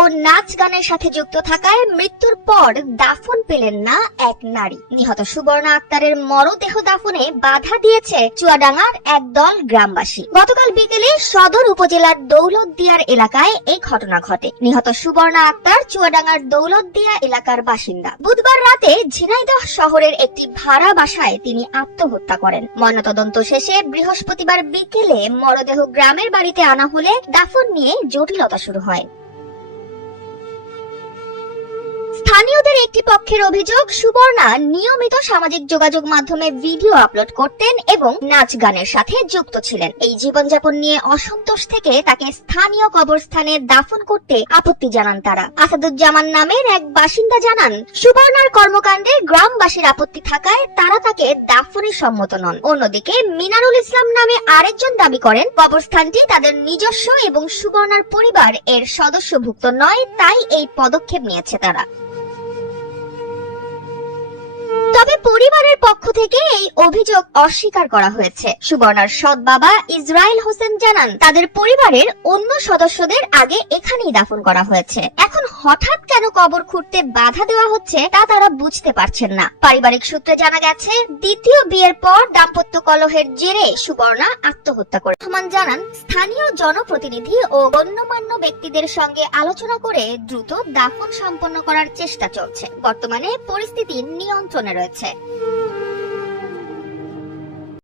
ও নাচ গানের সাথে যুক্ত থাকায় মৃত্যুর পর দাফন পেলেন না এক নারী। নিহত সুবর্ণা আক্তারের মরদেহ দাফনে বাধা দিয়েছে চুয়াডাঙ্গার একদল গ্রামবাসী। গতকাল বিকেলে সদর উপজেলার দৌলতদিয়ার এলাকায় এই ঘটনা ঘটে। নিহত সুবর্ণা আক্তার চুয়াডাঙ্গার দৌলতদিয়া এলাকার বাসিন্দা। বুধবার রাতে ঝিনাইদহ শহরের একটি ভাড়া বাসায় তিনি আত্মহত্যা করেন। ময়নাতদন্ত শেষে বৃহস্পতিবার বিকেলে মরদেহ গ্রামের বাড়িতে আনা হলে দাফন নিয়ে জটিলতা শুরু হয়। স্থানীয়দের একটি পক্ষের অভিযোগ, সুবর্ণা নিয়মিত সামাজিক যোগাযোগ মাধ্যমে ভিডিও আপলোড করতেন এবং নাচ গানের সাথে যুক্ত ছিলেন। এই জীবনযাপন নিয়ে অসন্তোষ থেকে তাকে স্থানীয় কবরস্থানে দাফন করতে আপত্তি জানান তারা। আসাদুজ্জামান নামের এক বাসিন্দা জানান, সুবর্ণার কর্মকাণ্ডে গ্রামবাসীর আপত্তি থাকায় তারা তাকে দাফনে সম্মত নন। অন্যদিকে মিনারুল ইসলাম নামে আরেকজন দাবি করেন, কবরস্থানটি তাদের নিজস্ব এবং সুবর্ণার পরিবার এর সদস্যভুক্ত নয়, তাই এই পদক্ষেপ নিয়েছে তারা। তবে পরিবারের পক্ষ থেকে এই অভিযোগ অস্বীকার করা হয়েছে। সুবর্ণার সৎ বাবা ইসরাইল হোসেন জানান, তাদের পরিবারের অন্য সদস্যদের আগে এখানেই দাফন করা হয়েছে। এখন হঠাৎ কেন কবর খুঁড়তে বাধা দেওয়া হচ্ছে তা তারা বুঝতে পারছেন না। পারিবারিক সূত্রে জানা গেছে, দ্বিতীয় বিয়ের পর দাম্পত্য কলহের জেরে সুবর্ণা আত্মহত্যা করে। রহমান জানান, স্থানীয় জনপ্রতিনিধি ও গণ্যমান্য ব্যক্তিদের সঙ্গে আলোচনা করে দ্রুত দাফন সম্পন্ন করার চেষ্টা চলছে। বর্তমানে পরিস্থিতি নিয়ন্ত্রণে রয়েছে।